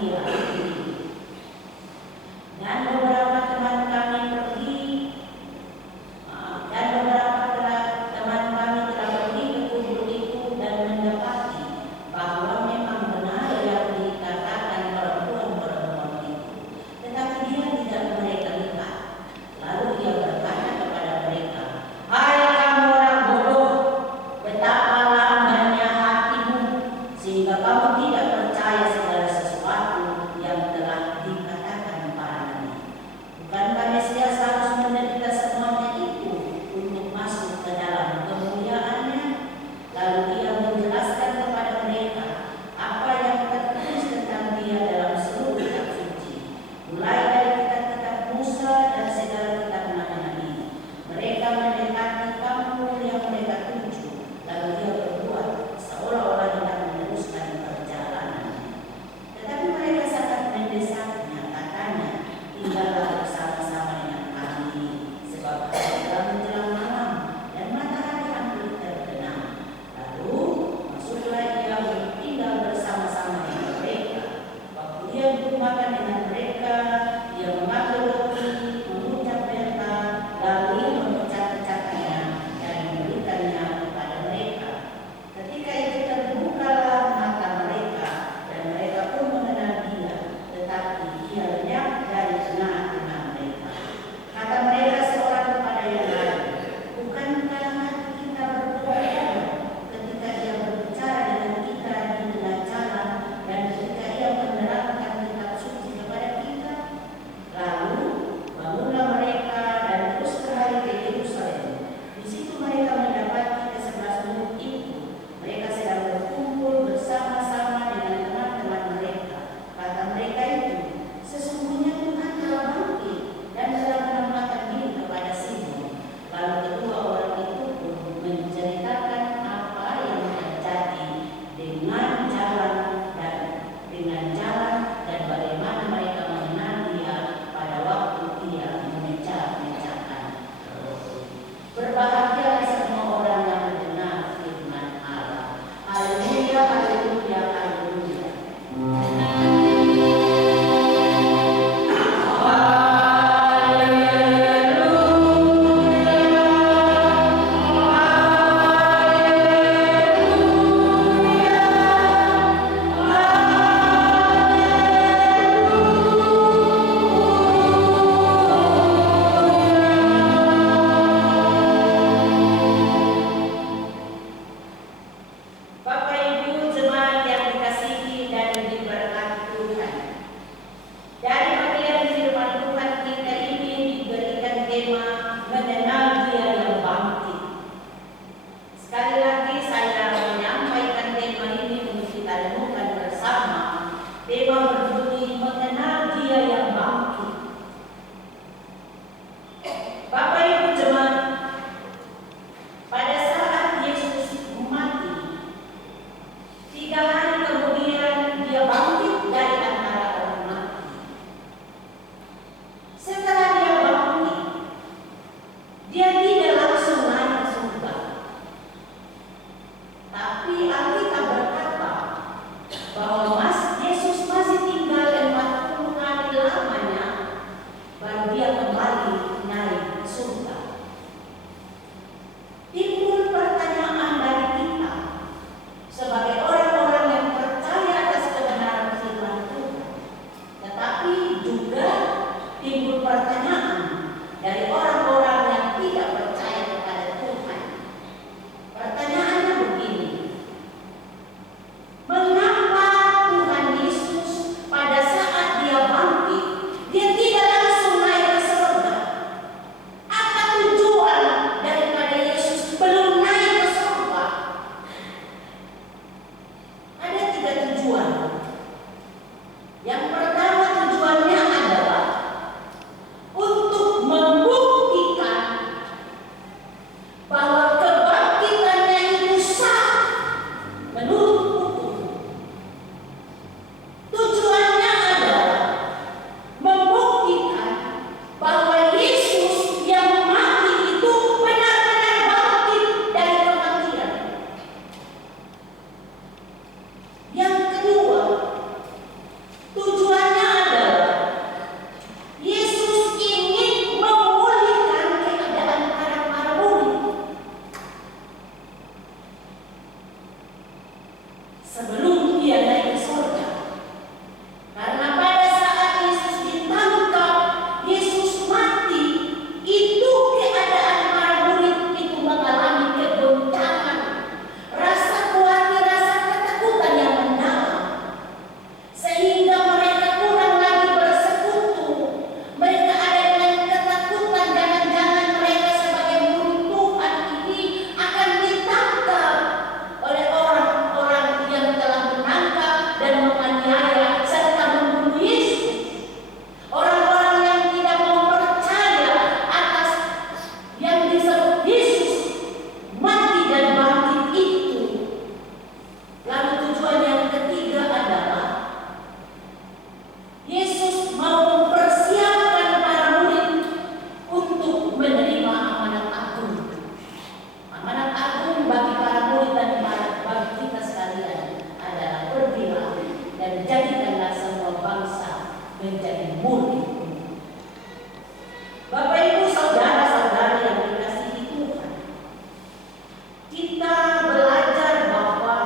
dia hidup. Dan beberapa teman kami telah pergi ke kubur itu dan mendapati bahwa memang benar yang dikatakan perempuan-perempuan itu, tetapi dia tidak mereka lihat. Lalu dia berkata kepada mereka, "Hai kamu orang bodoh, betapa lambannya hatimu sehingga kamu tidak percaya segala sesuatu yang telah dikatakan para nabi. Bukankah Mesias harus menderita semuanya itu untuk masuk ke dalam kemuliaannya?" Lalu dia menjelaskan kepada mereka apa yang tertulis tentang dia dalam seluruh kitab suci, mulai dari kitab-kitab Musa dan segala kitab nabi. Mereka mendekati kampung yang mereka tuju, lalu dia berbuat seolah-olah hendak meneruskan perjalanannya. Tetapi mereka sangat mendesaknya, katanya, "Tinggallah bersama-sama dengan kami, sebab sudah menjelang malam dan matahari hampir terbenam." Lalu masuklah ia tinggal bersama-sama dengan mereka. Waktu dia duduk makan dengan mereka, dia mengambil roti, mengucap berkat, lalu memecah-pecahkannya dan memberikannya kepada mereka. Ketika itu terbukalah mata mereka dan mereka pun mengenal dia, tetapi dia lenyap dari tengah-tengah mereka. Kata mereka seorang kepada yang lain, "Bukankah hati kita berbohong ketika dia berbicara dengan kita di tengah jalan dan ketika ia menerangkan kitab suci kepada kita?" Lalu bangunlah mereka dan terus kembali ke Yerusalem. Di situ mereka mendapati ke-11 murid itu. Mereka sedang berkumpul bersama-sama dengan teman-teman mereka. Kata mereka itu, "Sesungguhnya Tuhan telah bangkit dan telah menampakkan diri kepada Simon." Lalu kedua orang itu pun menceritakan apa yang terjadi dengan jalan dan bagaimana mereka mengenal dia pada waktu dia memecah-mecahkan roti. Berbahagialah semua orang yang mendengar firman Allah. Haleluya, haleluya, haleluya. Bapak Ibu jemaat yang dikasihi dan diberkati Tuhan, dari bagian firman Tuhan kita ini diberikan tema mengenal Dia yang bangkit. Sekali lagi saya menyampaikan tema ini untuk kita renungkan bersama. Tema berbunyi mengenal Dia yang bangkit. Bapak Ibu jemaat, pada saat Yesus mati, 3 hari kemudian dia bangkit dari antara orang mati. Setelah dia bangkit, dia tidak langsung naik ke surga. Tapi Alkitab berkata bahwa Yesus masih tinggal 40 hari lamanya, baru dia kembali naik ke surga. Timbul pertanyaan dari kita sebagai orang-orang yang percaya atas kebenaran firman Tuhan, tetapi juga timbul pertanyaan dari orang-orang yang tidak percaya kepada Tuhan. Pertanyaannya begini, mengapa menjadi murid. Bapak Ibu saudara-saudari yang dikasihi Tuhan, kita belajar bahwa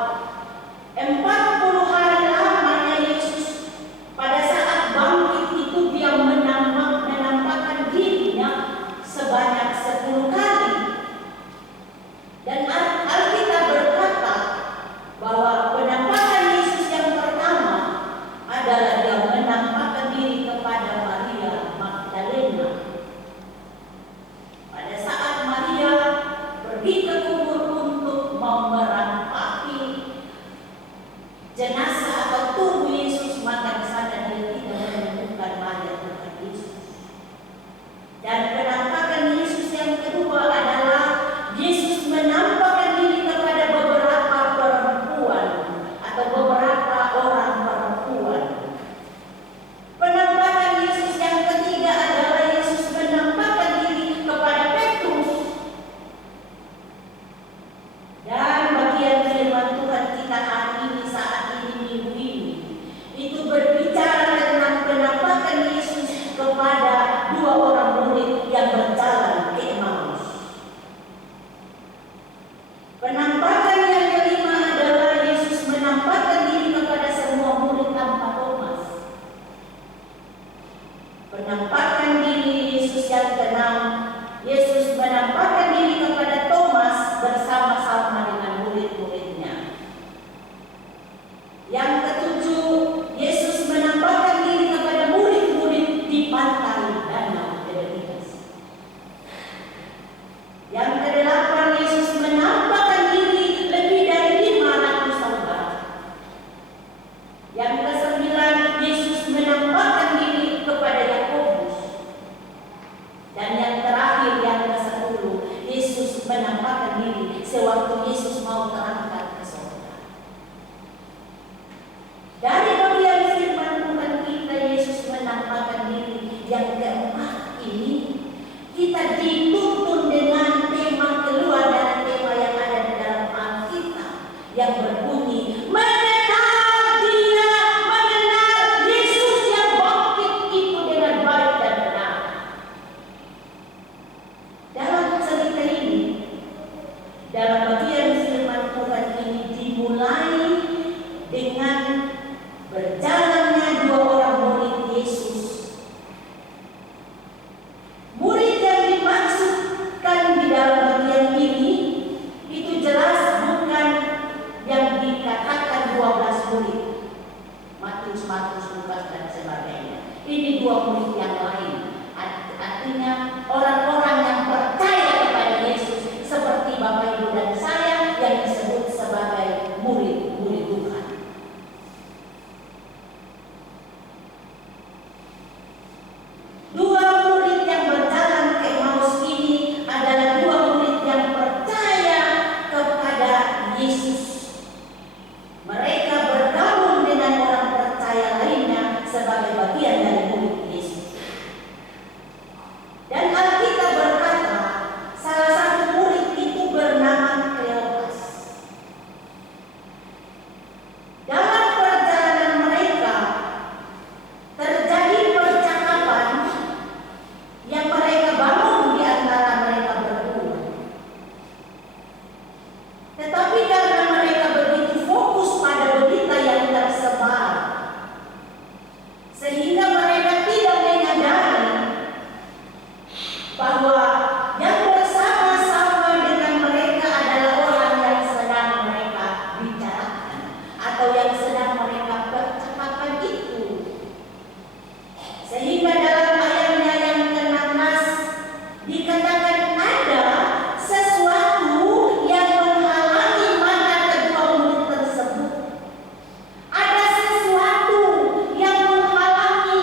40 hari lamanya Yesus pada saat bangkit itu dia menampakkan dirinya sebanyak 10 kali. Dan Alkitab berkata bahwa penampakan Yesus yang pertama adalah dia menampakkan diri kepada Maria Magdalena. Pada saat Maria pergi ke kubur untuk memerampaki jenazah atau tubuh Yesus, maka di sana dia tidak menemukan mayat Tuhan Yesus. Dan penampakan Yesus yang kedua adalah Yesus menampakkan diri kepada beberapa perempuan atau beberapa orang perempuan. Penampakan Yesus yang ketiga adalah Yesus menampakkan diri kepada Petrus. Dan bagian firman Tuhan kita hari ini, saat ini, minggu ini, itu berbicara tentang penampakan Yesus kepada 2 orang murid yang berjalan ke Emmaus. Penampakan yang kelima adalah Yesus menampakkan diri kepada semua murid tanpa Thomas. Penampakan diri Yesus yang keenam, Yesus menampakkan diri kepada Thomas bersama-sama dengan murid-muridnya. Yang ketujuh, Yesus menampakkan diri kepada murid-murid di pantai Danau Tiberias. Yang kedelapan, Yesus menampakkan diri lebih dari 500 saudara. Yang kesembilan, Yesus menampakkan diri kepada Yakobus. Dan yang terakhir, yang ke-10, Yesus menampakkan diri sewaktu Yesus mau terangkat ke surga. Dari bagian firman Tuhan kita, Yesus menampakkan diri yang keempat ini, kita dituntun dengan tema keluar dari tema yang ada di dalam Alkitab yang berbunyi mengenal Dia, mengenal Yesus yang bangkit itu dengan baik dan benar. Dalam cerita ini, dalam bagian firman Tuhan ini dimulai dengan berjalannya 2 orang murid Yesus. Murid yang dimaksudkan di dalam bagian ini itu jelas bukan yang dikatakan 12 murid, Matius, Lukas dan sebagainya. Ini 2 murid yang lain. Artinya orang-orang yang percaya kepada Yesus seperti Bapak Ibu dan saya yang disebut sebagai murid-murid Tuhan. 2 murid yang berjalan ke Emmaus ini adalah 2 murid yang percaya kepada Yesus. Mereka bergabung dengan orang percaya lainnya sebagai bagian dari murid Yesus. Dan Alkitab berkata, salah satu murid itu bernama Kleopas. Dalam perjalanan mereka terjadi percakapan yang mereka bangun di antara mereka berdua. Tetapi karena mereka begitu fokus pada berita yang tersebar, sehingga mereka tidak menyadari bahwa yang bersama-sama dengan mereka adalah orang yang sedang mereka bicarakan atau yang sedang mereka percakapan itu. Sehingga dalam ayatnya yang ke-16 dikatakan ada sesuatu yang menghalangi mata kedua murid tersebut. Ada sesuatu yang menghalangi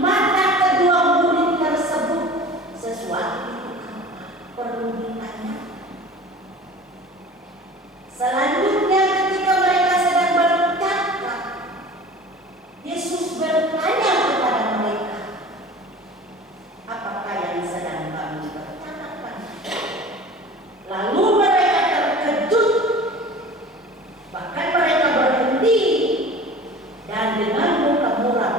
mata kedua murid tersebut. Sesuatu itu apa? Perlu ditanya. Selanjutnya ketika mereka sedang bercakap, Yesus bertanya kepada mereka, apakah yang sedang kami percakapan? Lalu mereka terkejut, bahkan mereka berhenti dan dengan muka muram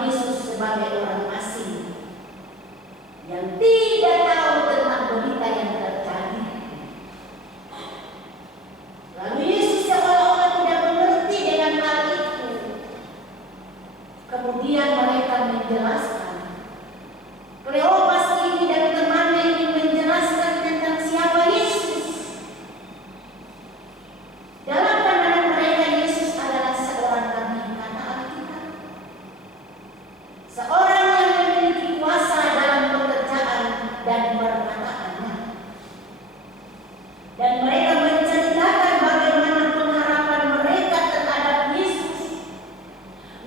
Tuhan Yesus sebagai orang asing yang tidak tahu tentang berita yang terjadi. Lalu Yesus seolah-olah tidak mengerti dengan hal itu. Kemudian mereka menjelaskan. Kleopas ini dan temannya ingin menjelaskan tentang siapa Yesus. Dalam pandangan mereka, Yesus adalah seorang nabi kata Alkitab. Seorang yang memiliki kuasa dalam pekerjaan dan perkataannya. Dan mereka menceritakan bagaimana pengharapan mereka terhadap Yesus.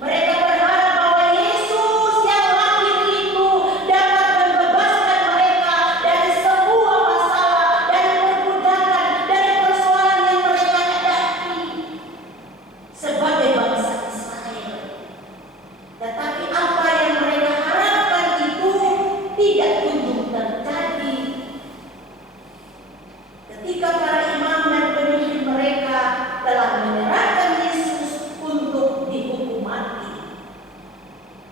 Mereka berharap bahwa Yesus yang lahir itu dapat membebaskan mereka dari semua masalah, dari perbudakan, dari persoalan yang mereka hadapi sebagai bangsa Israel. Tetapi apa yang mereka harapkan itu tidak kunjung terjadi. Ketika para imam dan pemimpin mereka telah menyerahkan Yesus untuk dihukum mati,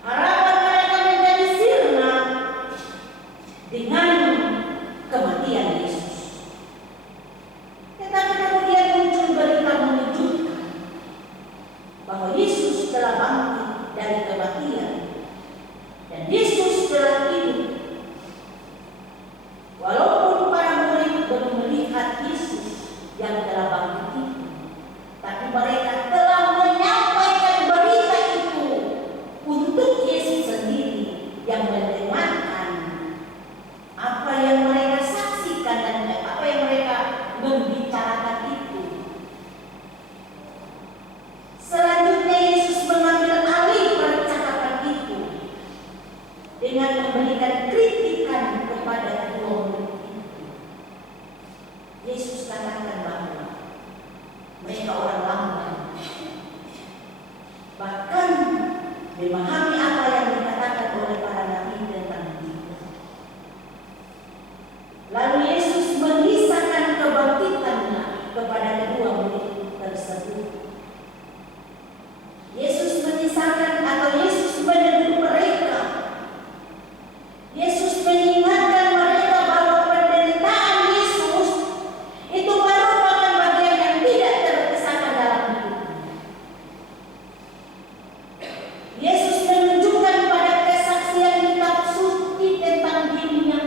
harapan mereka menjadi sirna dengan kematian Yesus. Tetapi kemudian muncul berita mengejutkan bahwa Yesus telah bangkit dari kematian dan Yesus telah hidup. Walaupun para murid belum melihat Yesus yang telah bangkit itu, tapi mereka telah menyampaikan berita itu untuk Yesus sendiri yang mendengarkan apa yang mereka saksikan dan apa yang mereka membicarakan itu. Selanjutnya Yesus mengambil alih percakapan itu dengan memberikan kritikan kepada kedua murid itu. Yesus katakan bahwa mereka orang lamban, bahkan memahami apa yang dikatakan oleh para nabi tentang dia. Lalu Yesus mengisahkan kebangkitannya kepada kedua murid tersebut. Yesus mengisahkan atau Yesus menegur mereka. Yesus mengingatkan mereka bahwa penderitaan Yesus itu merupakan bagian yang tidak terpisahkan dalam hidupnya. Yesus menunjukkan pada kesaksian kitab suci tentang dirinya.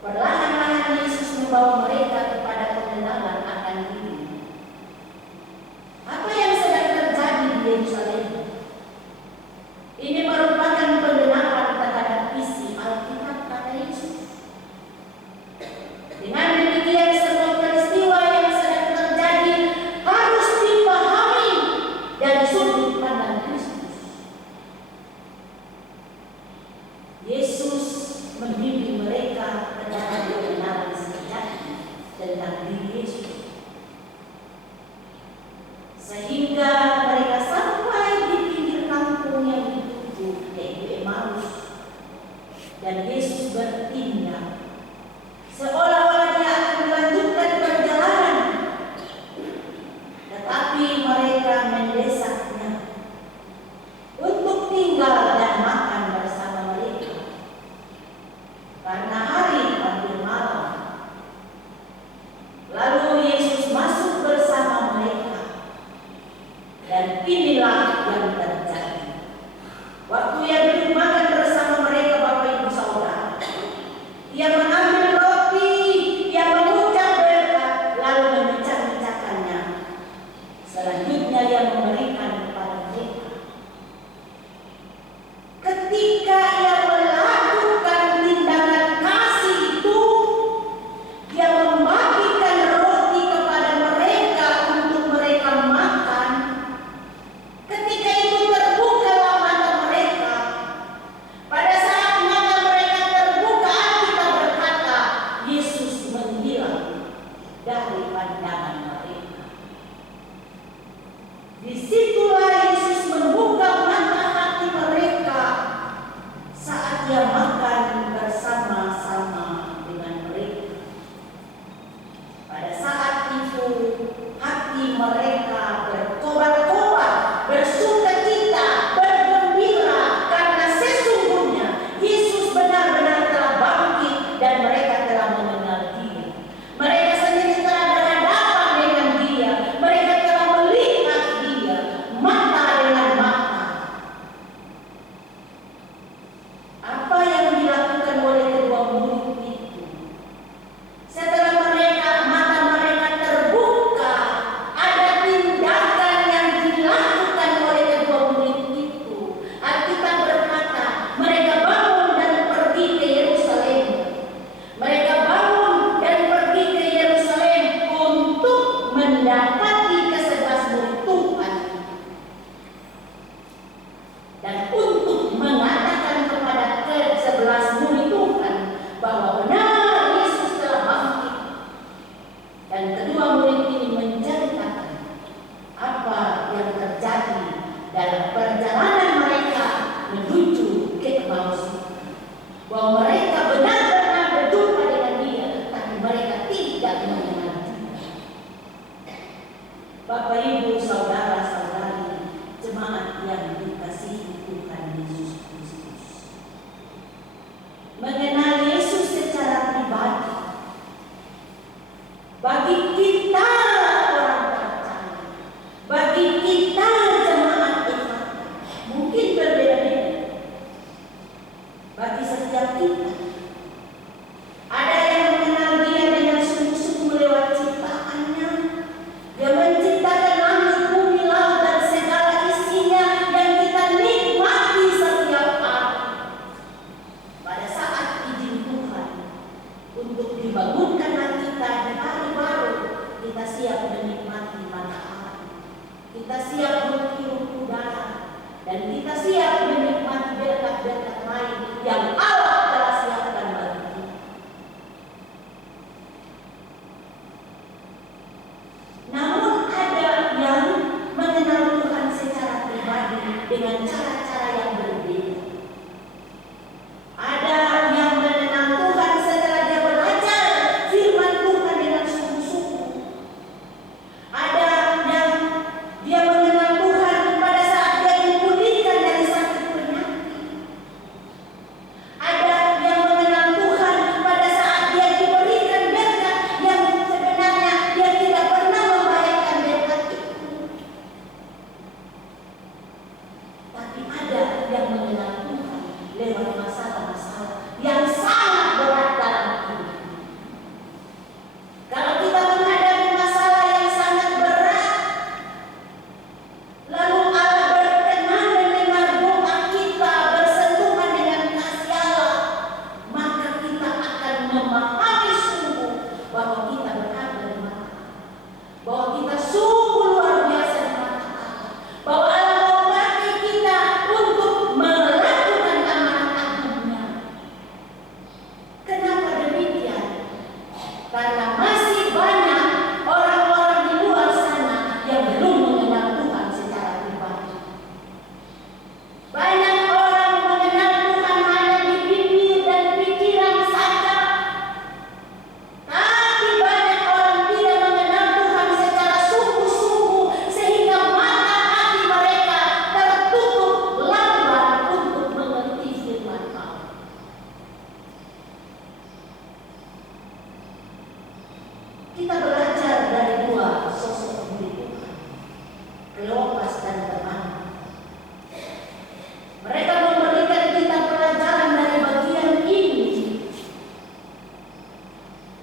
Perlahan-lahan Yesus membawa mereka kepada pengenalan akan dirinya. Apa yang sedang terjadi di Yerusalem? Ini merupakan penggenapan terhadap isi Alkitab kata Yesus. Dengan demikian semua peristiwa yang sedang terjadi harus dipahami dari sudut pandang Kristus. Yesus membimbing mereka tentang kebenaran sejati tentang diri Yesus, sehingga mereka sampai di pinggir kampung yang dituju, yaitu Emmaus. Dan Yesus bertindak seolah-olah dia akan melanjutkan perjalanan, tetapi mereka mendesaknya untuk tinggal dan makan bersama mereka karena hari hampir malam. Lalu Yesus masuk bersama mereka. Dan inilah yang terjadi. Waktu ia duduk makan bersama mereka, Bapak Ibu Saudara, ia mengambil roti, ia mengucap berkat, lalu memecah-mecahkannya. Selanjutnya ia memberikan kepada mereka. Ketika ia melakukan tindakan kasih itu, dia membagikan roti kepada mereka untuk mereka makan. Ketika itu terbukalah mata mereka. Pada saat mata mereka terbuka, kita berkata, Yesus menghilang dari pandangan mereka. Disitulah Yesus membuka mata hati mereka saat dia makan bersama-sama dengan mereka. Pada saat itu hati mereka berkobar-kobar, bersuka cita dan untuk mengatakan kepada ke-11 murid Tuhan bahwa benar Yesus telah bangkit. Dan kedua murid ini menceritakan apa yang terjadi dalam perjalanan mereka menuju ke Emmaus, bahwa mereka benar-benar berjumpa dengan Dia, tapi mereka tidak mengenal Dia. Bapak, Ibu, saudara-saudari, jemaat yang dikasihi Tuhan Yesus Kristus, mengenal Yesus secara pribadi bagi kita orang percaya, bagi kita jemaat Tuhan, mungkin berbeda-beda. Bagi setiap kita, ada yang mengenal Dia dengan sungguh-sungguh lewat ciptaannya. Dia menciptakan langit, bumi, laut, dan segala isinya yang kita nikmati setiap hari. Pada saat izin Tuhan untuk dibangunkanlah kita di hari baru, kita siap menikmati matahari, kita siap menghirup udara, dan kita siap menikmati berkat-berkat lain yang Allah telah siapkan bagi kita. Namun ada yang mengenal Tuhan secara pribadi dengan cara-cara yang berbeda. Ada yang mengenal Tuhan setelah dia belajar firman Tuhan dengan sungguh-sungguh. Ada yang dia mengenal Tuhan pada saat dia dipulihkan dari sakit penyakit. Ada yang mengenal Tuhan pada saat dia diberikan berkat yang sebenarnya dia tidak pernah membayangkan berkat itu. Tapi ada yang mengenal Tuhan lewat masalah-masalah yang sangat berat dalam hidup. Kalau kita menghadapi masalah yang sangat berat, lalu Allah berkenan mendengar doa kita, bersentuhan dengan kasih Allah, maka kita akan memahami sungguh bahwa kita berada di mata Allah, bahwa kita sungguh luar biasa di mata Allah, bahwa Allah mau pakai kita untuk melakukan amanat agungnya. Kenapa demikian? Karena masih banyak orang-orang di luar sana yang belum mengenal Tuhan secara pribadi. Banyak orang mengenal Tuhan hanya di bibir dan pikiran saja. Tapi banyak orang tidak mengenal Tuhan secara sungguh-sungguh, sehingga mata hati mereka tertutup lamban untuk mengerti firman Allah. Kita belajar dari dua sosok murid Tuhan, Kleopas dan teman. Mereka memberikan kita pelajaran dari bagian ini,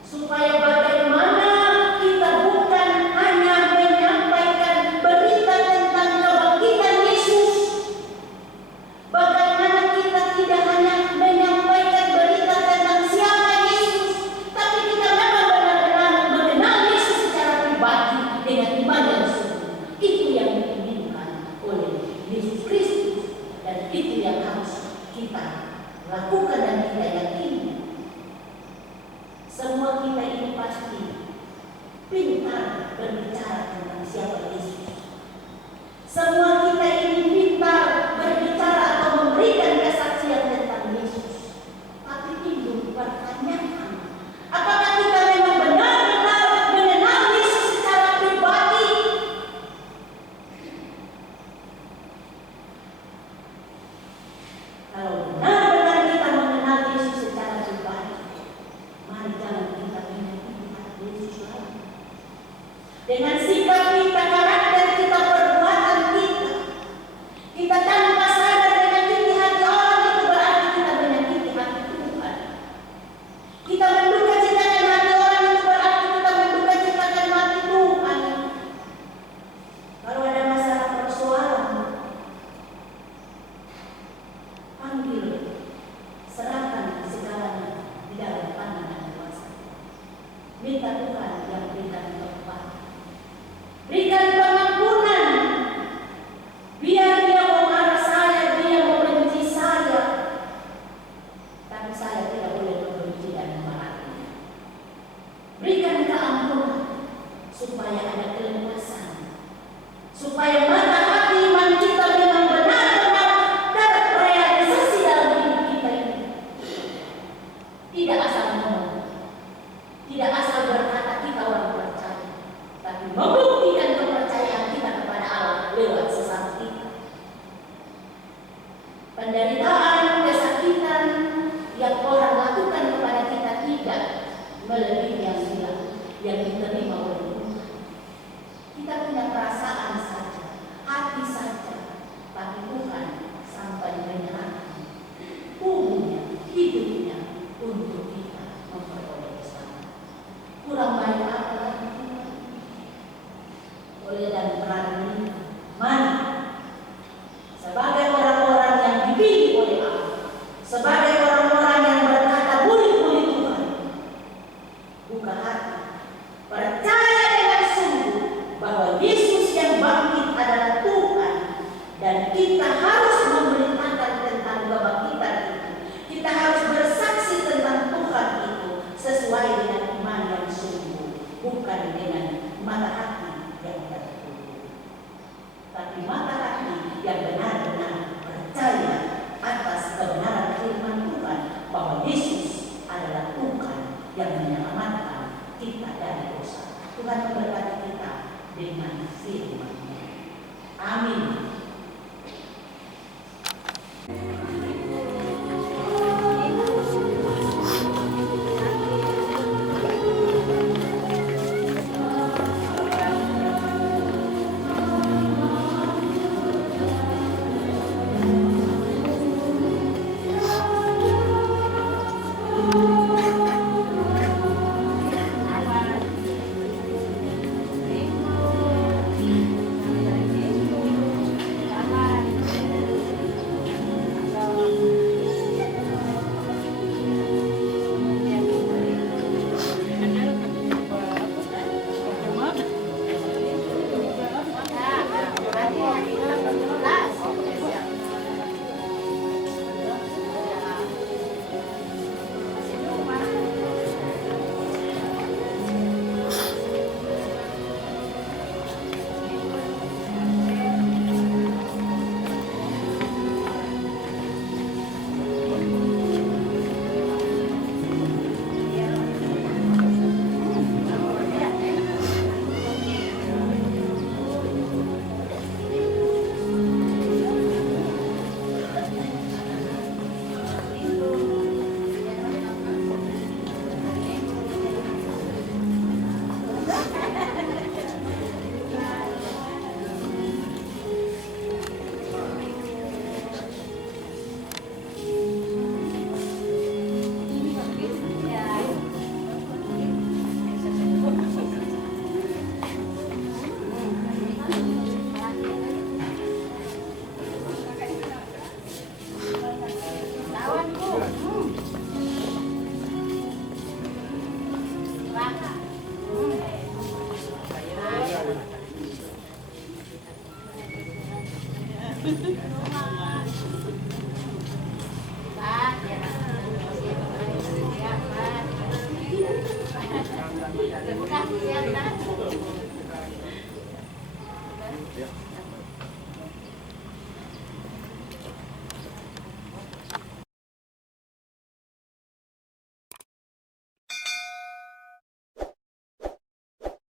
supaya bagaimana kita bukan hanya menyampaikan berita tentang kebangkitan Yesus, bagaimana kita tidak hanya menyampaikan berita tentang siapa Yesus, tapi kita memang benar-benar mengenal Yesus secara pribadi dengan iman yang sungguh. Itu yang diinginkan oleh Yesus Kristus, dan itu yang harus kita lakukan dan kita yakini. Semua kita ini pasti pintar berbicara tentang siapa Yesus. Semua kita ini pintar berbicara atau memberikan kesaksian tentang Yesus. Tapi timbul pertanyaan, apakah kita memang benar-benar mengenal Yesus secara pribadi? Kalau benar-benar kita mengenal Yesus secara pribadi, mari jangan kita melihat Yesus lagi. Dengan sikap kita, karakter kita, perbuatan kita,